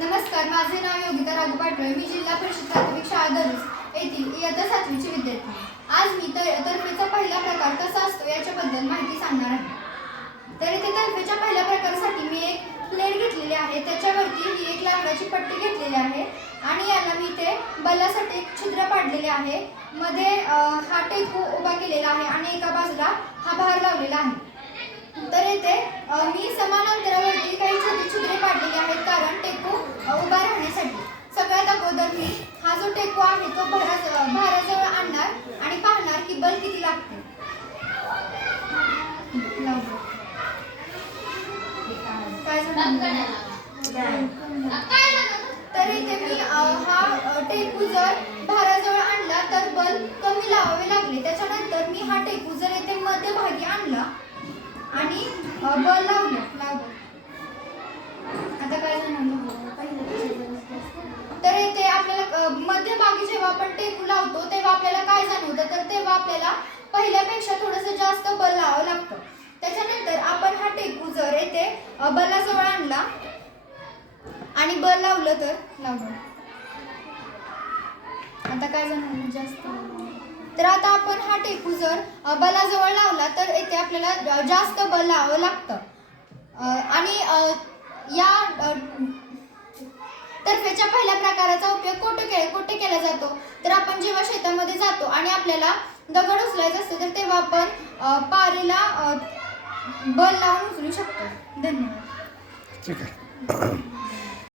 नमस्कार, माझे नाव योगिता राघू पाटोळे. मी जिल्हा परिषद प्राथमिक शाळा दरुस येथील इयत्ता 7वीची विद्यार्थी. आज मी तर्फेचा पहिला प्रकार कसा असतो याच्याबद्दल माहिती सांगणार आहे. तर इथे तर्फेच्या पहिल्या प्रकारासाठी मी एक प्लेट घेतलेली आहे. त्याच्यावरती ही एक लाकडाची पट्टी घेतलेली आहे आणि याला मी इथे बल्लासाठी एक छिद्र पाडलेले आहे. मध्ये हा टेकू उभा केलेला आहे आणि एका बाजूला हा भार लावलेला आहे. तर इथे मी समान अंतरावरती काही छोटी छिद्रे पाडलेली आहेत कारण टेकू उभा राहण्यासाठी. सगळ्यात अगोदर मी हा जो टेकू आहे तो भाराजवळ आणणार आणि पाहणार की बल किती लागते. तर इथे मी हा टेकू जर भाराजवळ आणला तर बल कमी लावावे लागले. त्याच्यानंतर मी हा टेकू जर इथे मध्यभागी आणला आणि बल लावलं. आता काय तर इथे आपल्याला मध्यभागी जेव्हा आपण टेकू लावतो तेव्हा आपल्याला काय जाणवतं, तर तेव्हा आपल्याला पहिल्यापेक्षा थोडंसं जास्त बल लावावं लागतं. त्याच्यानंतर आपण हा टेकू जर इथे बलाजवळ आणला आणि बल लावलं तर आता काय जाणवलं जास्त. तर आता आपण हा टेकू जर बलाजवळ लावला तर इथे आपल्याला जास्त बल लावावं लागतं. आणि या तर्फेच्या पहिल्या प्रकाराचा उपयोग कुठे केला जातो, तर आपण जेव्हा शेतामध्ये जातो आणि आपल्याला दगड उचलायचा असतो तर तेव्हा आपण पारीला बल लावून उचलू शकतो. धन्यवाद. ठीक आहे.